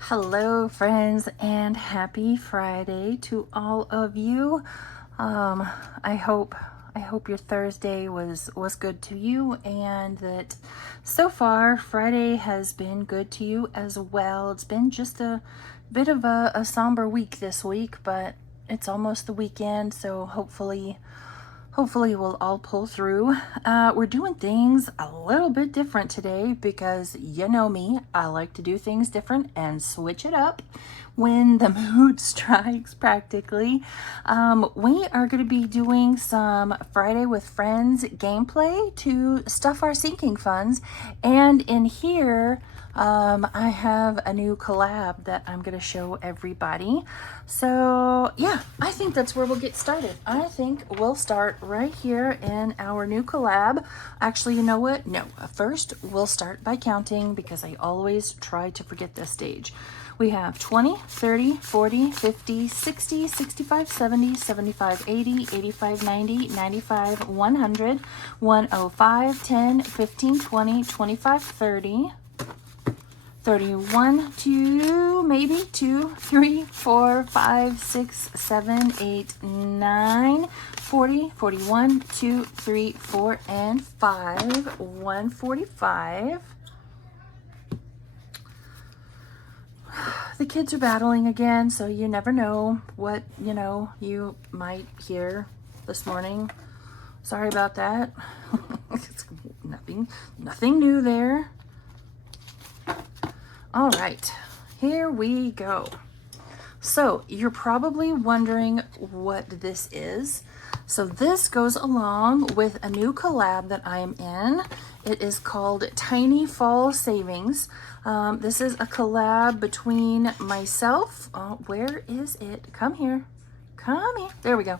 Hello friends, and happy Friday to all of you. I hope your Thursday was good to you, and that so far Friday has been good to you as well. It's been just a bit of a somber week this week, but it's almost the weekend, so hopefully we'll all pull through. We're doing things a little bit different today because you know me, I like to do things different and switch it up when the mood strikes practically. We are going to be doing some Friday with Friends gameplay to stuff our sinking funds. And in here, I have a new collab that I'm going to show everybody. So yeah, I think that's where we'll get started. I think we'll start right here in our new collab. Actually, you know what? No, first we'll start by counting because I always try to forget this stage. We have 20, 30, 40, 50, 60, 65, 70, 75, 80, 85, 90, 95, 100, 105, 10, 15, 20, 25, 30, 31, 2, maybe 2, 3, 4, 5, 6, 7, 8, 9, 40, 41, 2, 3, 4, and 5, 145. The kids are battling again, so you never know what, you might hear this morning. Sorry about that. It's nothing new there. All right, here we go. So you're probably wondering what this is. So this goes along with a new collab that I am in. It is called Tiny Fall Savings. This is a collab between myself. Where is it? Come here. There we go.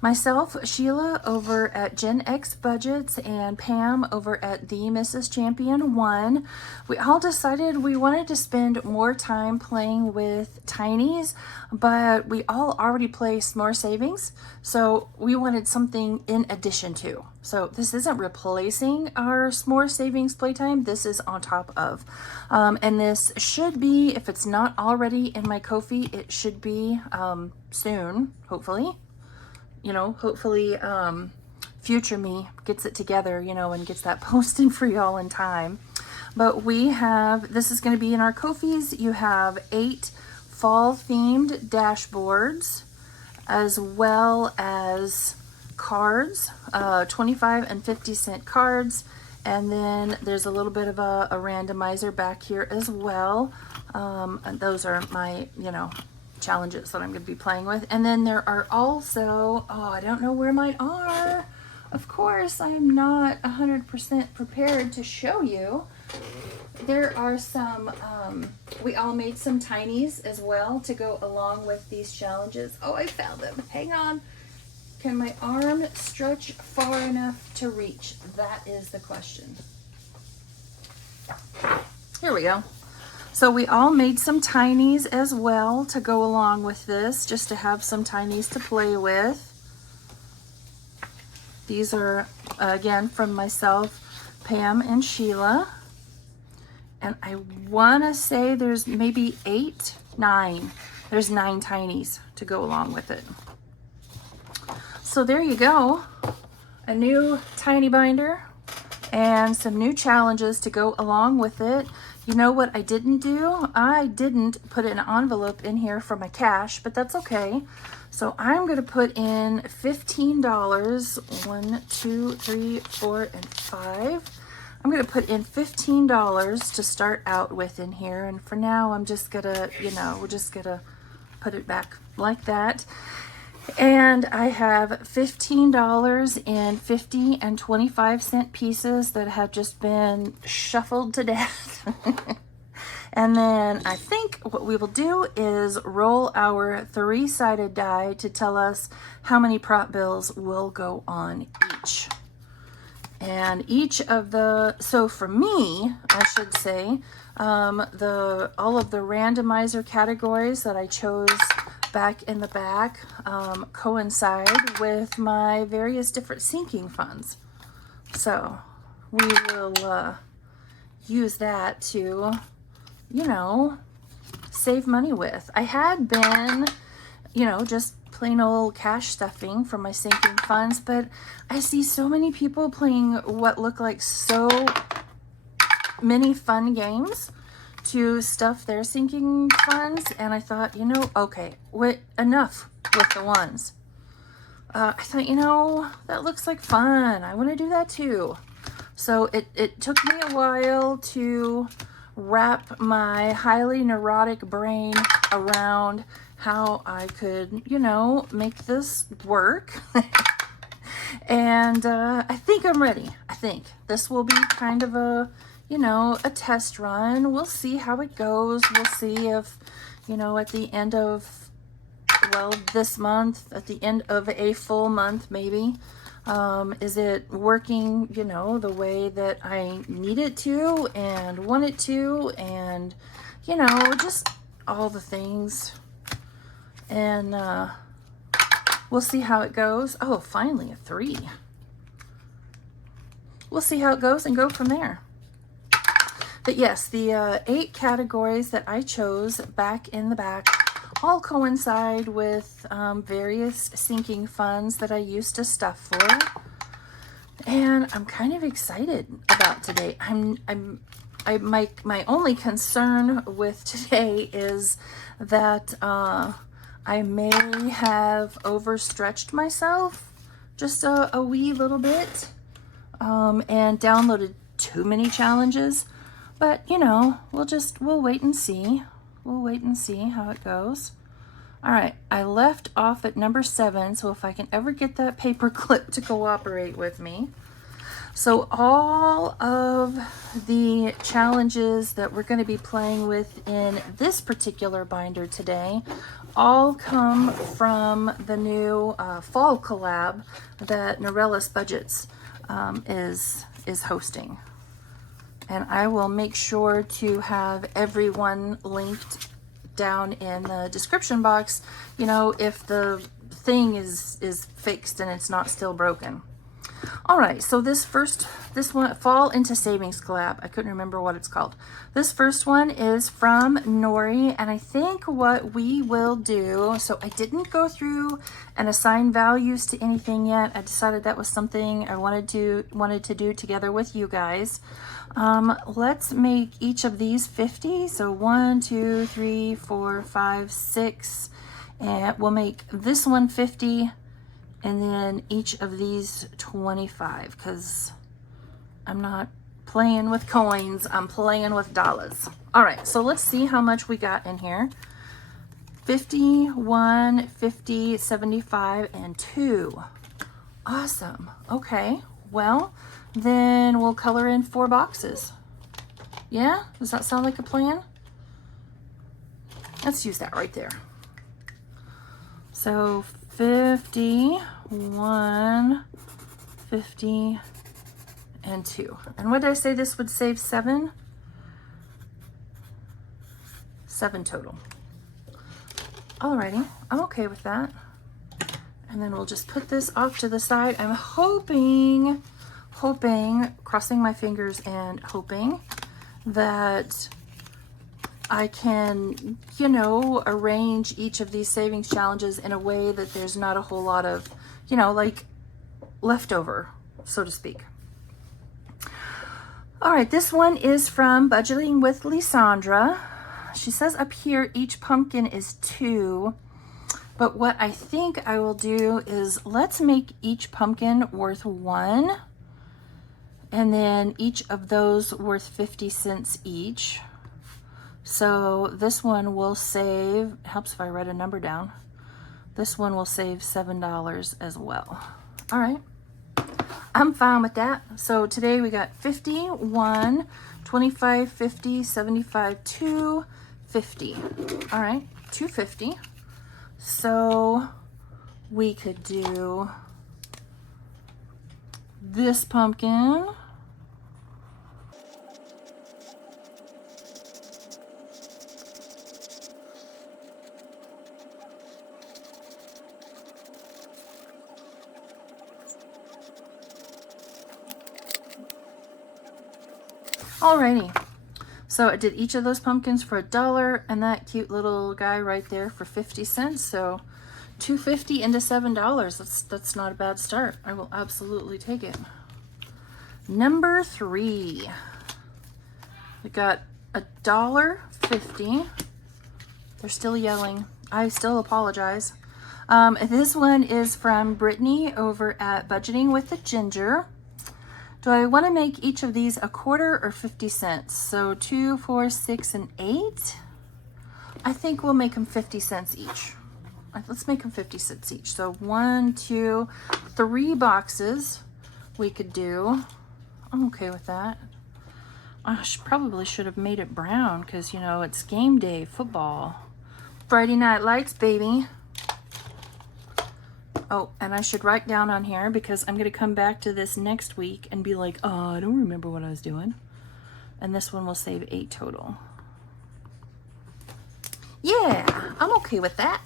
Myself, Sheila, over at Gen X Budgets, and Pam over at the Mrs. Champion 1. We all decided we wanted to spend more time playing with tinies, but we all already play S'more Savings, so we wanted something in addition to. So this isn't replacing our S'more Savings playtime, this is on top of. And this should be, if it's not already in my Ko-fi, it should be soon, hopefully. Hopefully future me gets it together, and gets that posted for y'all in time. But this is going to be in our Ko-fis. You have 8 fall themed dashboards, as well as cards, 25 and 50-cent cards. And then there's a little bit of a randomizer back here as well. And those are my, challenges that I'm going to be playing with. And then there are also, I don't know where mine are. Of course, I'm not 100% prepared to show you. There are some, we all made some tinies as well to go along with these challenges. Oh, I found them. Hang on. Can my arm stretch far enough to reach? That is the question. Here we go. So we all made some tinies as well to go along with this, just to have some tinies to play with. These are, again, from myself, Pam, and Sheila. And I want to say there's maybe 9. There's 9 tinies to go along with it. So there you go. A new tiny binder and some new challenges to go along with it. You know what I didn't do? I didn't put an envelope in here for my cash, but that's okay. So I'm going to put in $15. 1, 2, 3, 4, and 5. I'm going to put in $15 to start out with in here. And for now, I'm just going to, we're just going to put it back like that. And I have $15 in 50 and 25-cent pieces that have just been shuffled to death. And then I think what we will do is roll our 3-sided die to tell us how many prop bills will go on each. And each of the, so for me, I should say, all of the randomizer categories that I chose back in the back coincide with my various different sinking funds. So we will use that to, you know, save money with. I had been, you know, just plain old cash stuffing from my sinking funds, but I see so many people playing what look like so many fun games to stuff their sinking funds, and I thought, you know, okay, enough with the ones. I thought, you know, that looks like fun. I want to do that too. So it took me a while to wrap my highly neurotic brain around how I could, you know, make this work. And I think I'm ready. I think this will be kind of a, you know, a test run. We'll see how it goes. We'll see if, you know, at the end of, well, this month, at the end of a full month, maybe, is it working, you know, the way that I need it to and want it to, and, you know, just all the things. And we'll see how it goes. Oh, finally a 3. We'll see how it goes and go from there. But yes, the 8 categories that I chose back in the back all coincide with various sinking funds that I used to stuff for. And I'm kind of excited about today. My only concern with today is that I may have overstretched myself just a wee little bit and downloaded too many challenges. But, you know, we'll wait and see. We'll wait and see how it goes. All right, I left off at number 7, so if I can ever get that paper clip to cooperate with me. So all of the challenges that we're going to be playing with in this particular binder today all come from the new fall collab that Norellis Budgets is hosting. And I will make sure to have everyone linked down in the description box, you know, if the thing is fixed and it's not still broken. All right, so this one, Fall into Savings collab, I couldn't remember what it's called. This first one is from Nori, and I think what we will do, so I didn't go through and assign values to anything yet. I decided that was something I wanted to do together with you guys. Let's make each of these 50. So 1, 2, 3, 4, 5, 6, and we'll make this one 50. And then each of these 25, because I'm not playing with coins, I'm playing with dollars. All right, so let's see how much we got in here. 51, 50, 75, and 2. Awesome. Okay, well, then we'll color in 4 boxes. Yeah, does that sound like a plan? Let's use that right there. So 51, 50, and 2. And what did I say this would save? 7? 7 total. Alrighty, I'm okay with that. And then we'll just put this off to the side. I'm hoping, crossing my fingers and hoping that I can, you know, arrange each of these savings challenges in a way that there's not a whole lot of, you know, like leftover, so to speak. All right, this one is from Budgeting with Lysandra. She says up here, each pumpkin is 2. But what I think I will do is let's make each pumpkin worth 1. And then each of those worth 50 cents each. So this one will save, helps if I write a number down. This one will save $7 as well. All right, I'm fine with that. So today we got 50, 1, 25, 50, 75, 2, 50. All right, 250. So we could do this pumpkin. Alrighty. So I did each of those pumpkins for $1 and that cute little guy right there for 50 cents. So $2.50 into $7. That's not a bad start. I will absolutely take it. Number 3. We got $1.50. They're still yelling. I still apologize. This one is from Brittany over at Budgeting with the Ginger. Do I want to make each of these a quarter or 50 cents? So 2, 4, 6, and 8. I think we'll make them 50 cents each. Let's make them 50 cents each. So 1, 2, 3 boxes we could do. I'm okay with that. I probably should have made it brown because, you know, it's game day football. Friday Night Lights, baby. Oh, and I should write down on here because I'm going to come back to this next week and be like, oh, I don't remember what I was doing. And this one will save 8 total. Yeah, I'm okay with that.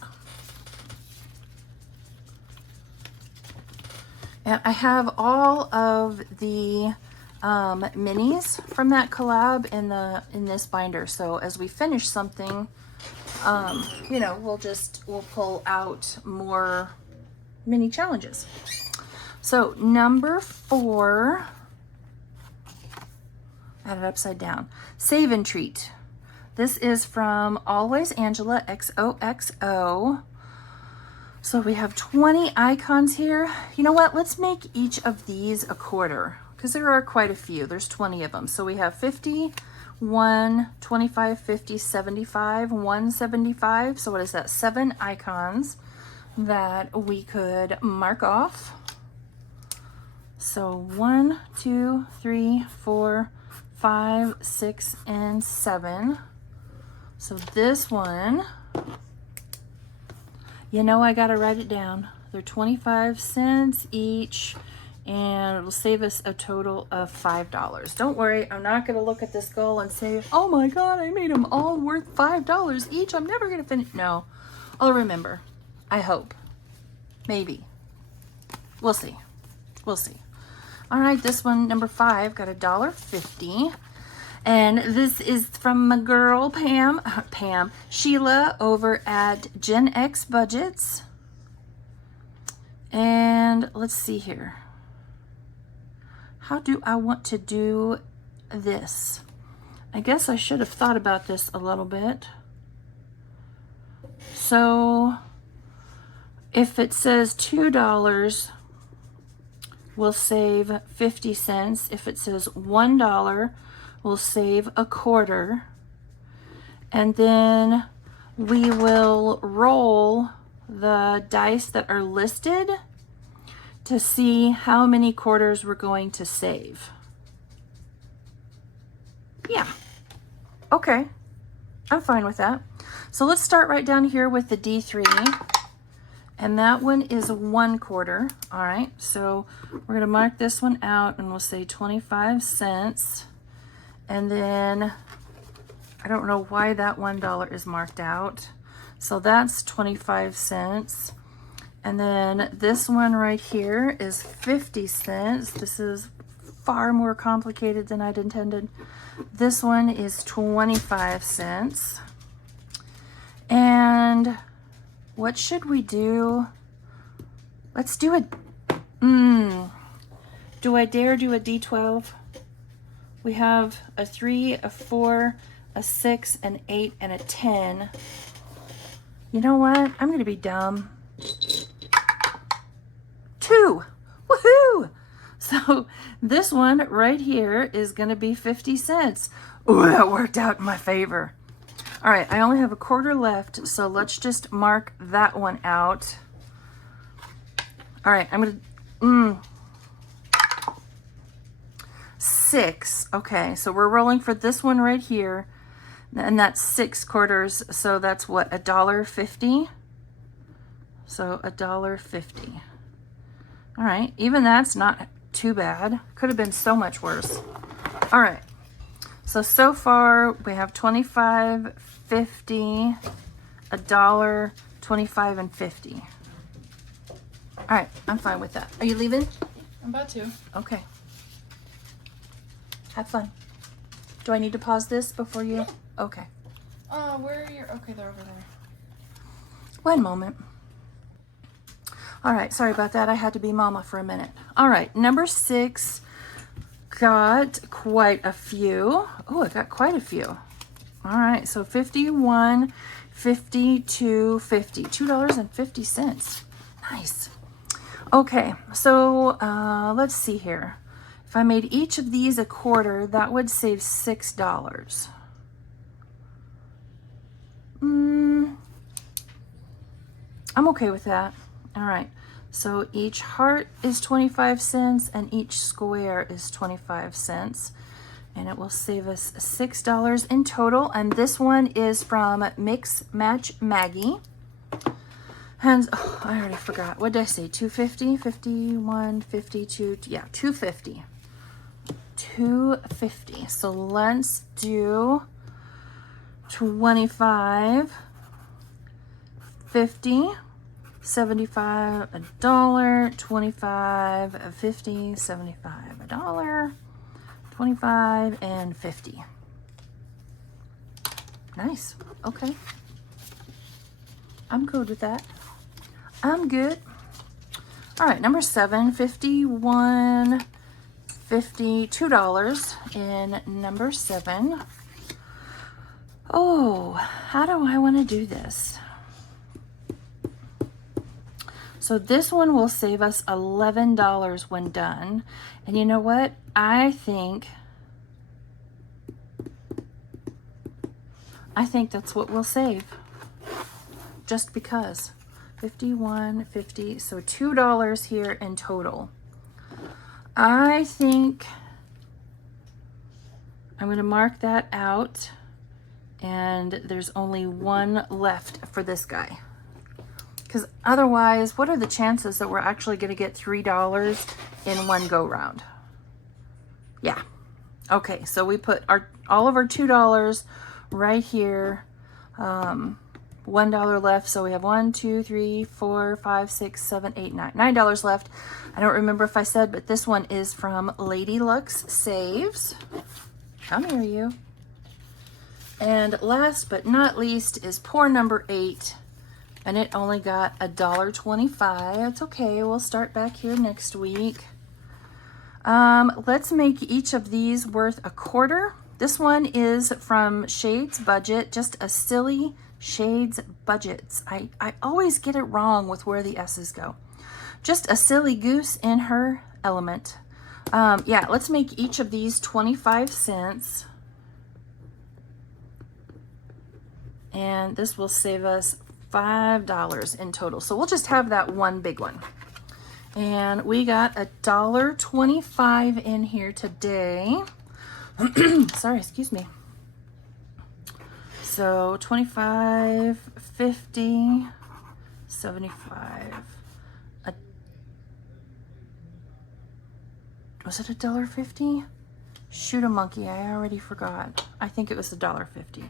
And I have all of the minis from that collab in this binder. So as we finish something, you know, we'll pull out more mini challenges. So number 4, I had it upside down. Save and Treat. This is from Always Angela XOXO. So we have 20 icons here. You know what? Let's make each of these a quarter because there are quite a few. There's 20 of them. So we have 50, 1, 25, 50, 75, 175. So what is that? 7 icons that we could mark off. So 1, 2, 3, 4, 5, 6, and 7. So this one, you know, I gotta write it down. They're 25 cents each, and it'll save us a total of $5. Don't worry, I'm not gonna look at this goal and say, oh my God, I made them all worth $5 each. I'm never gonna finish. No, I'll remember. I hope. Maybe. We'll see. We'll see. All right, this one, number 5, got $1.50. And this is from my girl, Sheila over at Gen X Budgets. And let's see here. How do I want to do this? I guess I should have thought about this a little bit. So if it says $2, we'll save 50 cents. If it says $1, we'll save a quarter. And then we will roll the dice that are listed to see how many quarters we're going to save. Yeah. Okay. I'm fine with that. So let's start right down here with the D3. And that one is 1 quarter. All right, so we're gonna mark this one out and we'll say 25 cents. And then, I don't know why that $1 is marked out. So that's 25 cents. And then this one right here is 50 cents. This is far more complicated than I'd intended. This one is 25 cents. And what should we do? Let's do a, do I dare do a D12? We have a 3, a 4, a 6, an 8, and a 10. You know what? I'm gonna be dumb. 2, woohoo! So this one right here is gonna be 50 cents. Ooh, that worked out in my favor. All right, I only have a quarter left, so let's just mark that one out. All right, I'm gonna, 6. Okay, so we're rolling for this one right here, and that's 6 quarters, so that's what, $1.50? So $1.50. All right, even that's not too bad. Could have been so much worse. All right, so far we have 25, 50, $1, 25, and 50. All right, I'm fine with that. Are you leaving? I'm about to. Okay. Have fun. Do I need to pause this before you? Yeah. Okay. Where are your, okay, they're over there. One moment. All right, sorry about that. I had to be mama for a minute. All right, number 6 got quite a few. Oh, it got quite a few. All right, so 51, 52, 50, $2.50. Nice. Okay, so let's see here. If I made each of these a quarter, that would save $6. I'm okay with that. All right, so each heart is 25 cents and each square is 25 cents. And it will save us $6 in total. And this one is from Mix Match Maggie. And oh, I already forgot. What did I say? 250, 51, 52. Yeah, 250. 250. So let's do 25, 50, 75, $1, 25, 50, 75, $1. 25 and 50. Nice. Okay. I'm good with that. I'm good. All right, number 7, 51, 50, $2 in number 7. Oh, how do I want to do this? So this one will save us $11 when done. And you know what? I think that's what we'll save. Just because. 51, 50, so $2 here in total. I think I'm going to mark that out. And there's only one left for this guy. Because otherwise, what are the chances that we're actually going to get $3 in one go round? Yeah. Okay, so we put all of our $2 right here. $1 left, so we have 1, 2, 3, 4, 5, 6, 7, 8, 9. $9 left. I don't remember if I said, but this one is from Lady Lux Saves. Come here, you. And last but not least is pour number 8. And it only got $1.25. It's okay, we'll start back here next week. Let's make each of these worth a quarter. This one is from Shades Budget, just a silly Shades Budgets. I always get it wrong with where the S's go. Just a silly goose in her element. Yeah, let's make each of these 25 cents. And this will save us $5 in total. So we'll just have that one big one. And we got $1.25 in here today. Sorry, excuse me. So 25, 50, 75. Was it $1.50? Shoot a monkey, I already forgot. I think it was $1.50.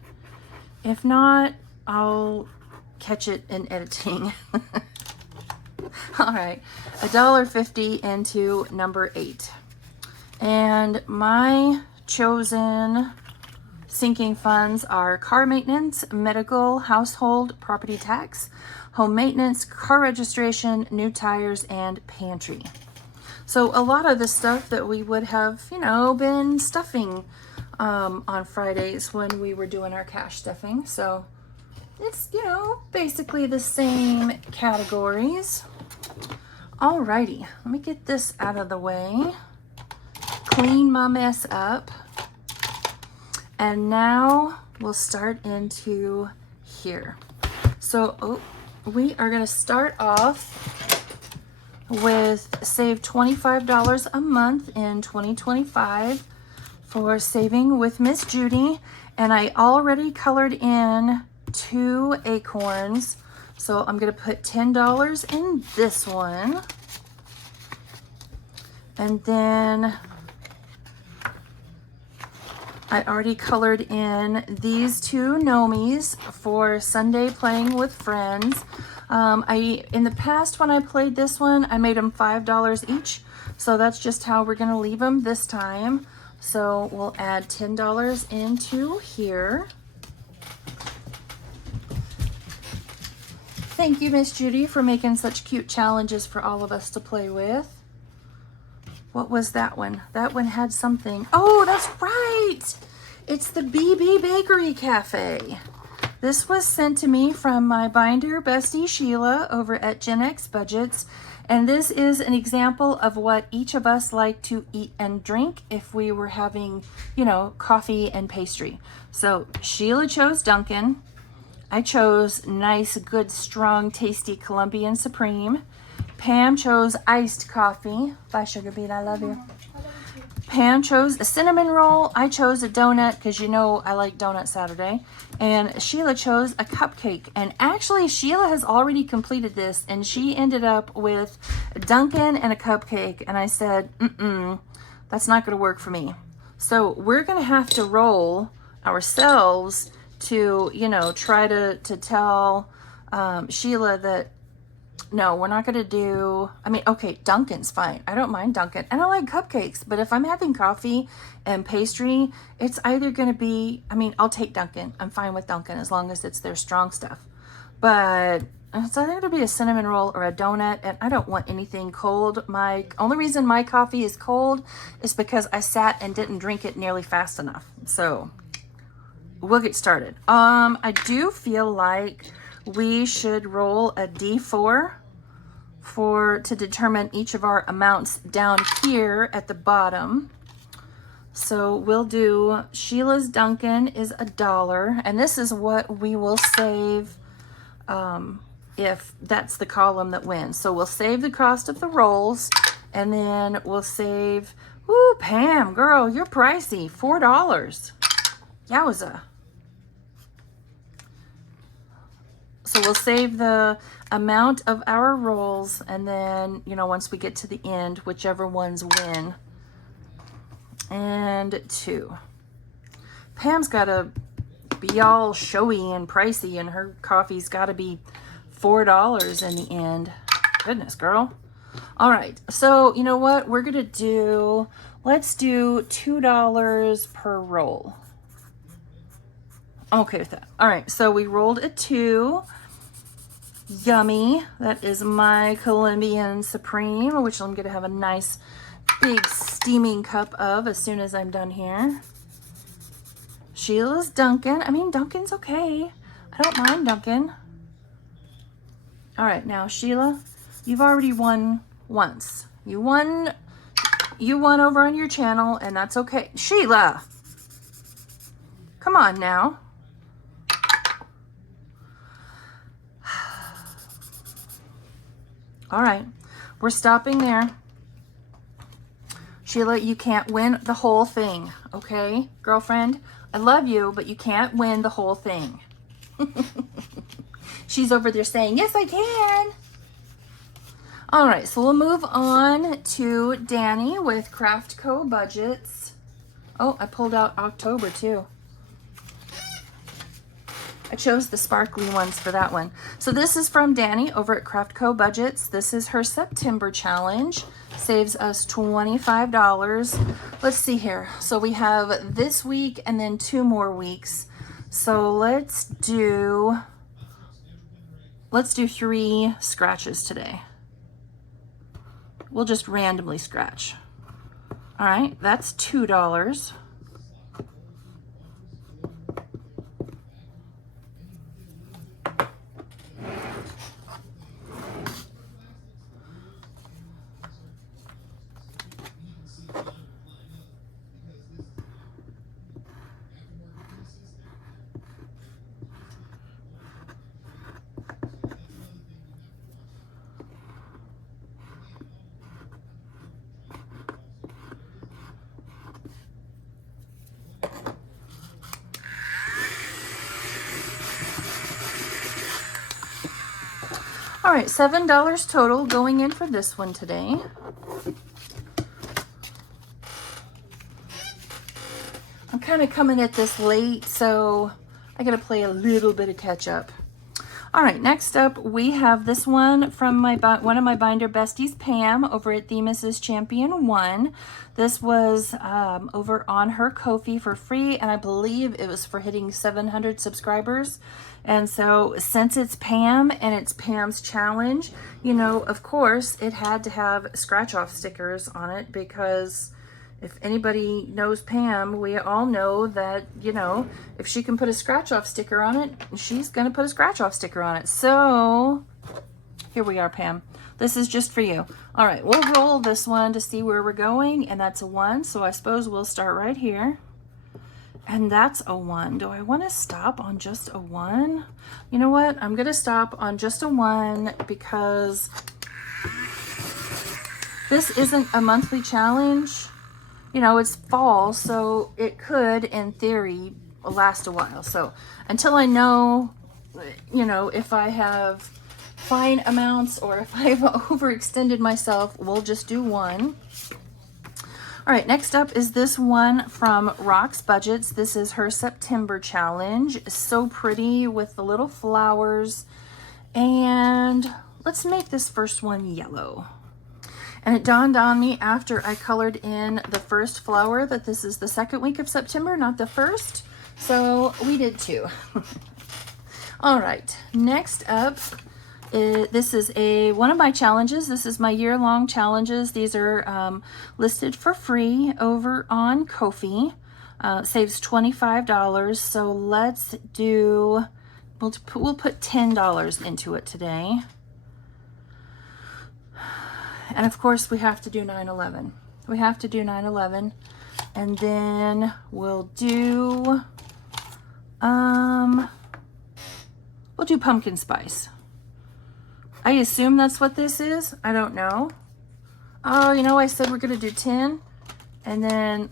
If not, I'll catch it in editing. All right, $1.50 into number 8. And my chosen sinking funds are car maintenance, medical, household, property tax, home maintenance, car registration, new tires, and pantry. So a lot of the stuff that we would have, been stuffing on Fridays when we were doing our cash stuffing. So it's, basically the same categories. Alrighty, let me get this out of the way. Clean my mess up. And now we'll start into here. So we are going to start off with save $25 a month in 2025 for saving with Miss Judy. And I already colored in 2 acorns. So I'm going to put $10 in this one. And then I already colored in these 2 Nomies for Sunday playing with friends. In the past when I played this one, I made them $5 each. So that's just how we're going to leave them this time. So we'll add $10 into here. Thank you, Miss Judy, for making such cute challenges for all of us to play with. What was that one? That one had something. Oh, that's right. It's the BB Bakery Cafe. This was sent to me from my binder bestie Sheila over at Gen X Budgets. And this is an example of what each of us like to eat and drink if we were having, you know, coffee and pastry. So Sheila chose Dunkin'. I chose nice, good, strong, tasty Colombian Supreme. Pam chose iced coffee. Bye, Sugar Beet, I love you. Pam chose a cinnamon roll. I chose a donut because you know I like Donut Saturday. And Sheila chose a cupcake. And actually, Sheila has already completed this, and she ended up with Dunkin' and a cupcake. And I said, that's not going to work for me. So we're going to have to roll ourselves to, you know, try to tell Sheila that, no, we're not going to do, I mean, okay, Dunkin's fine. I don't mind Dunkin'. And I like cupcakes. But if I'm having coffee and pastry, it's either going to be, I mean, I'll take Dunkin'. I'm fine with Dunkin' as long as it's their strong stuff. But it's either going to be a cinnamon roll or a donut. And I don't want anything cold. My only reason my coffee is cold is because I sat and didn't drink it nearly fast enough. So we'll get started. I do feel like we should roll a D4 to determine each of our amounts down here at the bottom. So we'll do Sheila's Dunkin' is $1, and this is what we will save if that's the column that wins. So we'll save the cost of the rolls, and then we'll save, ooh, Pam, girl, you're pricey, $4. Yowza. So we'll save the amount of our rolls, and then, you know, once we get to the end, whichever ones win. And 2. Pam's got to be all showy and pricey, and her coffee's got to be $4 in the end. Goodness, girl. All right. So, you know what? We're going to do, let's do $2 per roll. I'm okay with that. All right. So we rolled a 2. Yummy. That is my Colombian Supreme, which I'm going to have a nice big steaming cup of as soon as I'm done here. Sheila's Dunkin'. I mean, Dunkin's okay. I don't mind Dunkin'. All right, now Sheila, you've already won once. You won over on your channel, and that's okay. Sheila, come on now. All right, we're stopping there. Sheila, you can't win the whole thing, okay? Girlfriend, I love you, but you can't win the whole thing. She's over there saying, yes, I can. All right, so we'll move on to Danny with Craft Co. Budgets. Oh, I pulled out October too. I chose the sparkly ones for that one. So this is from Danny over at Craft Co. Budgets. This is her September challenge. Saves us $25. Let's see here. So we have this week and then 2 more weeks. So let's do 3 scratches today. We'll just randomly scratch. All right, that's $2. All right, $7 total going in for this one today. I'm kind of coming at this late, so I got to play a little bit of catch up. All right, next up we have this one from one of my binder besties, Pam, over at the Mrs. Champion 1. This was over on her Ko-fi for free, and I believe it was for hitting 700 subscribers. And so since it's Pam and it's Pam's challenge, you know, of course it had to have scratch-off stickers on it, because if anybody knows Pam, we all know that, you know, if she can put a scratch-off sticker on it, she's going to put a scratch-off sticker on it. So here we are, Pam. This is just for you. All right, we'll roll this one to see where we're going, and that's a 1. So I suppose we'll start right here. And that's a 1. Do I want to stop on just a 1? You know what? I'm going to stop on just a 1 because this isn't a monthly challenge. You know, it's fall, so it could, in theory, last a while. So until I know, you know, if I have fine amounts or if I've overextended myself, we'll just do 1. All right, next up is this one from Rock's Budgets. This is her September challenge. So pretty with the little flowers. And let's make this first one yellow. And it dawned on me after I colored in the first flower that this is the second week of September, not the first. So we did 2. All right, next up, this is one of my challenges. This is my year-long challenges. These are listed for free over on Ko-fi. Saves $25. So let's do, we'll put $10 into it today. And of course we have to do 9/11. We have to do 9/11. And then we'll do pumpkin spice. I assume that's what this is. I don't know. Oh, you know, I said we're gonna do 10, and then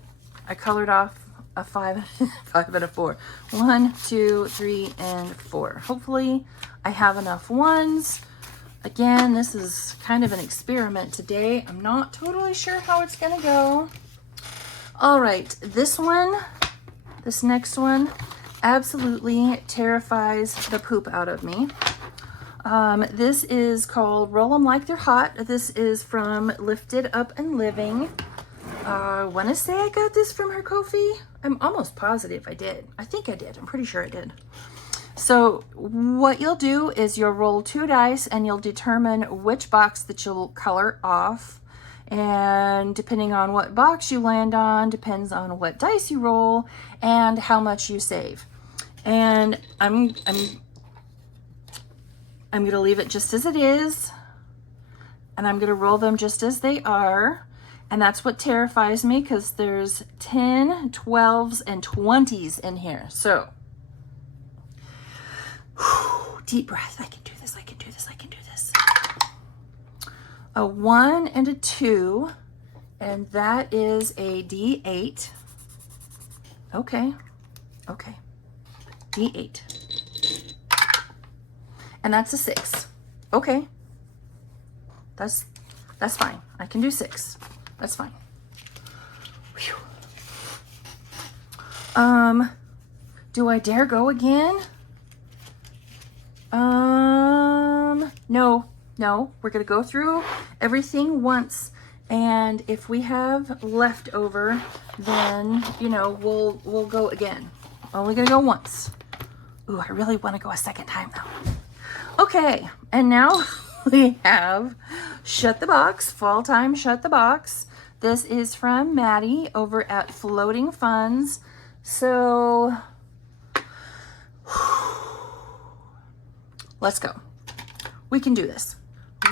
I colored off a 5, 5 and a 4. 1, 2, 3, and 4. Hopefully I have enough 1s. Again, this is kind of an experiment today. I'm not totally sure how it's gonna go. All right, this next one, absolutely terrifies the poop out of me. This is called Roll 'em Like They're Hot. This is from Lifted Up and Living. I want to say I got this from her Ko-fi. I'm almost positive I did. I think I did. I'm pretty sure I did. So what you'll do is you'll roll 2 dice and you'll determine which box that you'll color off. And depending on what box you land on, depends on what dice you roll and how much you save. And I'm going to leave it just as it is, and I'm going to roll them just as they are. And that's what terrifies me, because there's 10, 12s, and 20s in here. So deep breath. I can do this. I can do this. I can do this. A 1 and a 2, and that is a D8. Okay. Okay. D8. And that's a 6. Okay. That's fine. I can do 6. That's fine. Whew. Do I dare go again? No. We're gonna go through everything once, and if we have leftover, then, you know, we'll go again. Only gonna go once. Ooh, I really want to go a second time though. Okay, and now we have Shut the Box, Fall Time Shut the Box. This is from Maddie over at Floating Funds. So let's go. We can do this.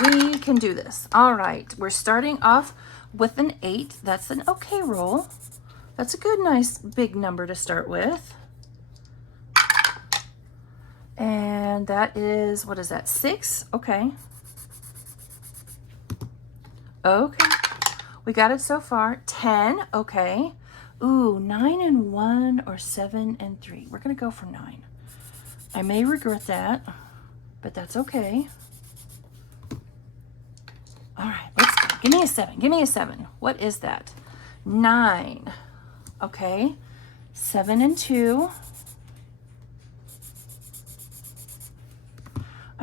We can do this. All right, we're starting off with an 8. That's an okay roll. That's a good, nice, big number to start with. And that is, what is that, 6? Okay. Okay. We got it so far. 10, okay. Ooh, 9 and 1 or 7 and 3. We're going to go for 9. I may regret that, but that's okay. All right, let's go. Give me a 7. Give me a 7. What is that? 9. Okay. 7 and 2.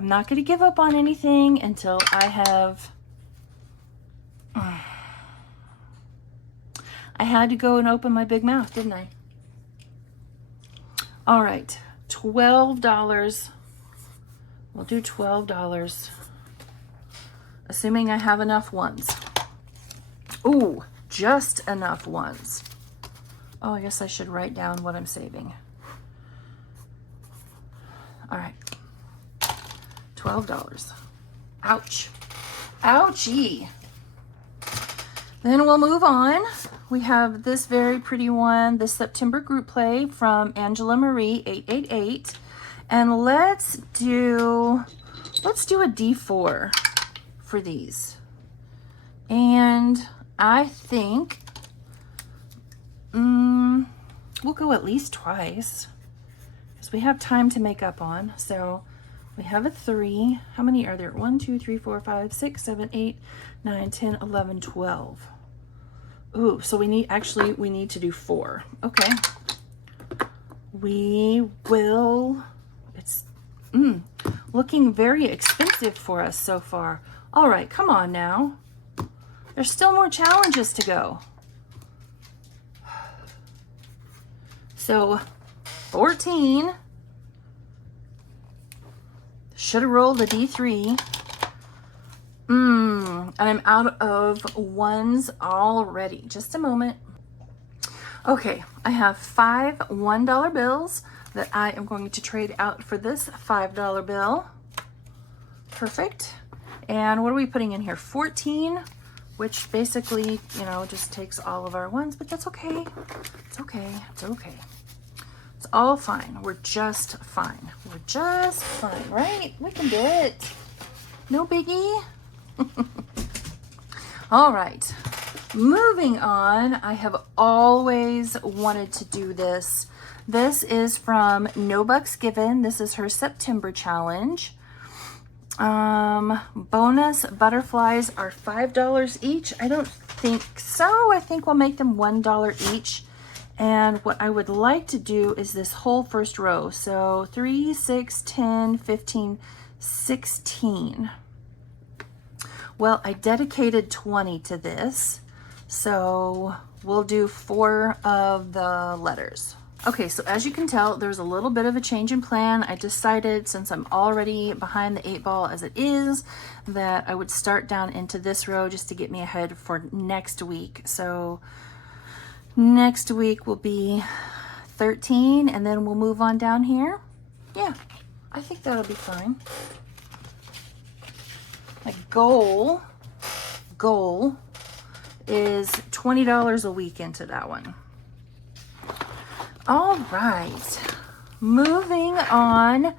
I'm not going to give up on anything until I have... I had to go and open my big mouth, didn't I? All right, $12. We'll do $12. Assuming I have enough ones. Ooh, just enough ones. Oh, I guess I should write down what I'm saving. All right, $12. Ouch. Ouchie. Then we'll move on. We have this very pretty one, the September group play from Angela Marie 888. And let's do a D4 for these. And I think we'll go at least twice because we have time to make up on. So we have a 3. How many are there? 1, 2, 3, 4, 5, 6, 7, 8, 9, 10, 11, 12. Ooh, so we need to do 4. Okay. We will, it's looking very expensive for us so far. All right, come on now. There's still more challenges to go. So 14. Should have rolled a D3. And I'm out of ones already. Just a moment. Okay, I have 5 $1 bills that I am going to trade out for this $5 bill. Perfect. And what are we putting in here? 14, which basically, you know, just takes all of our ones, but that's okay. It's okay. It's okay. It's all fine. We're just fine. We're just fine, right? We can do it. No biggie. All right, moving on. I have always wanted to do this. This is from No Bucks Given. This is her September challenge. Bonus butterflies are $5 each. I don't think so. I think we'll make them $1 each. And what I would like to do is this whole first row. So 3, 6, 10, 15, 16. Well, I dedicated 20 to this, so we'll do 4 of the letters. Okay, so as you can tell, there's a little bit of a change in plan. I decided, since I'm already behind the 8 ball as it is, that I would start down into this row just to get me ahead for next week. So next week will be 13, and then we'll move on down here. Yeah, I think that'll be fine. My goal is $20 a week into that one. All right, moving on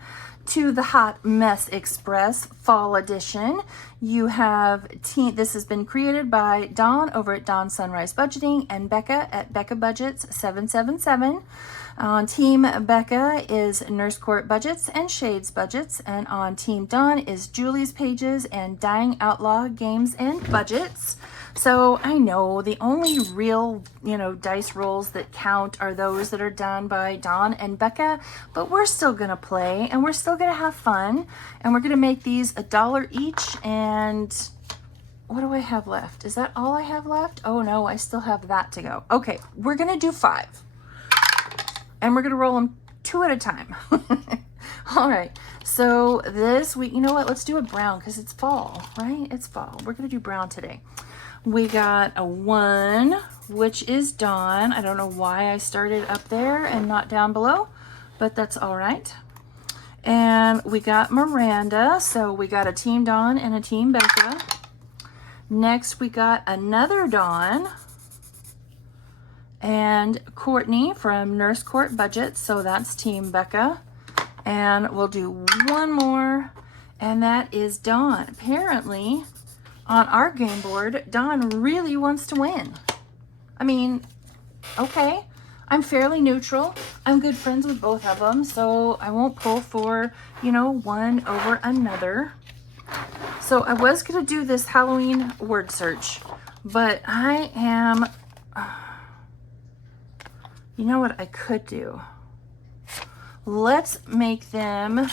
to the Hot Mess Express Fall Edition. You have this has been created by Dawn over at Dawn Sunrise Budgeting and Becca at Becca Budgets 777. On Team Becca is Nurse Court Budgets and Shades Budgets, and on Team Dawn is Julie's Pages and Dying Outlaw Games and Budgets. So I know the only real, dice rolls that count are those that are done by Dawn and Becca, but we're still gonna play and we're still gonna have fun, and we're gonna make these $1 each. And what do I have left? Is that all I have left? Oh no, I still have that to go. Okay, we're gonna do 5. And we're gonna roll them 2 at a time. All right, so this week, you know what? Let's do a brown because it's fall, right? It's fall. We're gonna do brown today. We got a 1, which is Dawn. I don't know why I started up there and not down below, but that's all right. And we got Miranda, so we got a Team Dawn and a Team Becca. Next, we got another Dawn and Courtney from Nurse Court Budget, so that's Team Becca. And we'll do one more, and that is Dawn. Apparently, on our game board, Dawn really wants to win. I mean, okay, I'm fairly neutral. I'm good friends with both of them, so I won't pull for, one over another. So I was going to do this Halloween word search, but I am... You know what I could do? Let's make them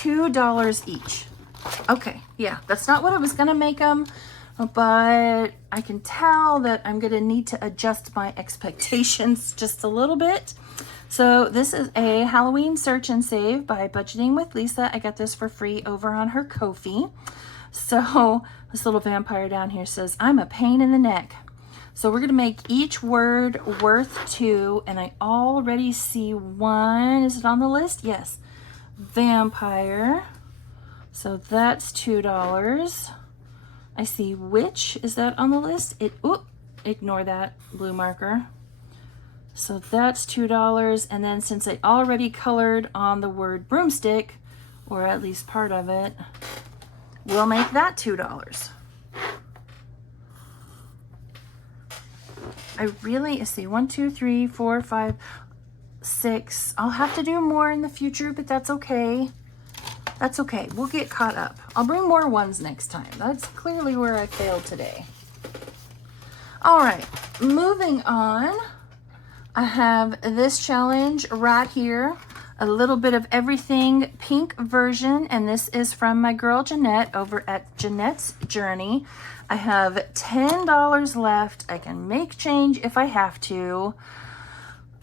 $2 each. Okay, yeah, that's not what I was gonna make them, but I can tell that I'm gonna need to adjust my expectations just a little bit. So this is a Halloween search and save by Budgeting with Lisa. I got this for free over on her Ko-fi. So this little vampire down here says, I'm a pain in the neck. So we're gonna make each word worth 2, and I already see one. Is it on the list? Yes. Vampire. So that's $2. I see witch. Is that on the list? Ignore that blue marker. So that's $2. And then since I already colored on the word broomstick, or at least part of it, we'll make that $2. I really see 1, 2, 3, 4, 5, 6. I'll have to do more in the future, but that's okay. That's okay. We'll get caught up. I'll bring more ones next time. That's clearly where I failed today. All right, moving on. I have this challenge right here. A little bit of everything pink version, and this is from my girl Jeanette over at Jeanette's Journey. I have $10 left. I can make change if I have to.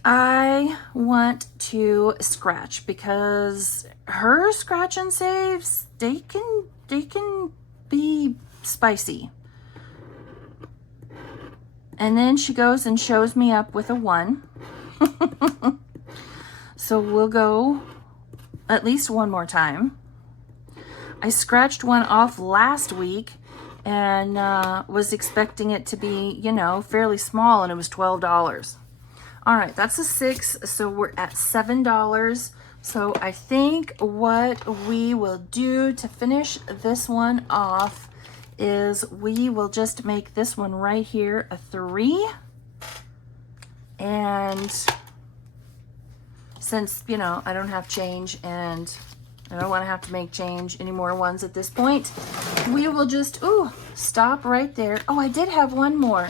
I want to scratch because her scratch and saves, they can be spicy. And then she goes and shows me up with a 1. So we'll go at least one more time. I scratched one off last week and was expecting it to be, you know, fairly small, and it was $12. All right, that's a 6, so we're at $7. So I think what we will do to finish this one off is we will just make this one right here a 3. And since, you know, I don't have change and I don't want to have to make change any more ones at this point, we will just, stop right there. Oh, I did have one more.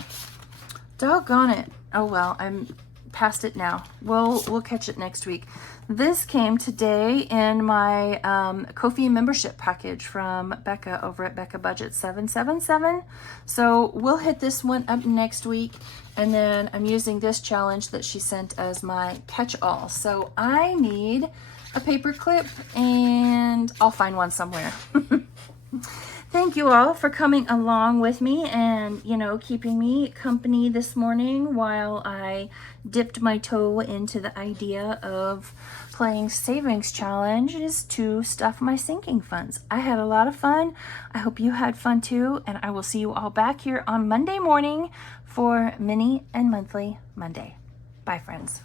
Doggone it. Oh, well, I'm past it now. We'll catch it next week. This came today in my Ko-fi membership package from Becca over at Becca Budget 777. So we'll hit this one up next week. And then I'm using this challenge that she sent as my catch-all. So I need a paper clip, and I'll find one somewhere. Thank you all for coming along with me and, you know, keeping me company this morning while I dipped my toe into the idea of playing savings challenges to stuff my sinking funds. I had a lot of fun. I hope you had fun too, and I will see you all back here on Monday morning for Mini and Monthly Monday. Bye, friends.